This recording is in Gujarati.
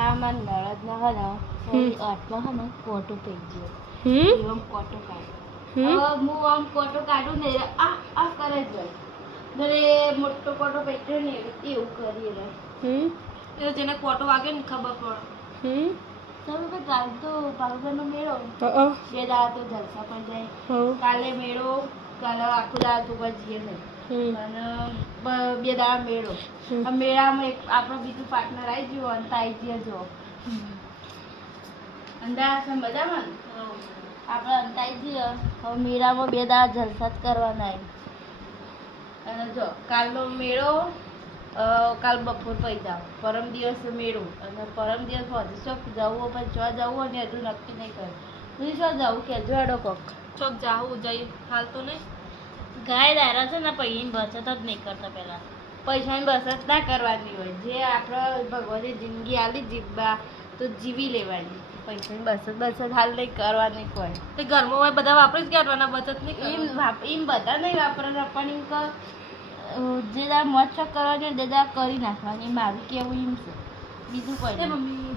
આ માર નળદમાં હે ને ફરી 8માં હે ને કોટો થઈ ગયો એમ કોટો કાઢ હવે હું આમ કોટો કાઢું ને આ કરે જ ઘરે મોટો કોટો પેટ્યો ને એવું કરી રે એ જેને કોટો વાગે ને ખબર પડે તમે તો કાલ તો પાલગરનો મેળો બે દાડા તો જલસા પણ જાય કાલે મેળો કાલે આખું દાડા તો બચીએ છે અને બે દાડા મેળો આ મેળામાં એક આપણો બીજું પાર્ટનર આવી ગયો અંત આવી ગયો જો અંદા છે મજામાં આપણે અંત આવી ગયો હવે મેળામાં બે દાડા જલસા જ કરવાના અને જો કાલનો મેળો કાલ બપોર પછી જાઓ પરમ દિવસ મેળો અને પરમ દિવસ હજી ચોક જવું પણ ચો જવું અને હજુ નક્કી નહીં કર્યું હું શું જવું કે જોડો કોક ચોક જાવું જઈ હાલ તો નહીં ગાય દારા છે ને પૈસાની બચત જ નહીં કરતા પહેલાં પૈસાની બચત ના કરવાની હોય જે આપણે ભગવાને જિંદગી આલી જીવવા તો જીવી લેવાની પૈસાની બચત હાલ નહીં કરવાની હોય તે ઘરમાં હોય બધા વાપરી જ કાઢવાના બચત નહીં એમ બધા નહીં વાપરવાના પણ એમ જે દા મોજ શોખ કરવાની તે દા કરી નાખવાની મારું કેવું એમ છે બીજું કોઈ મમ્મી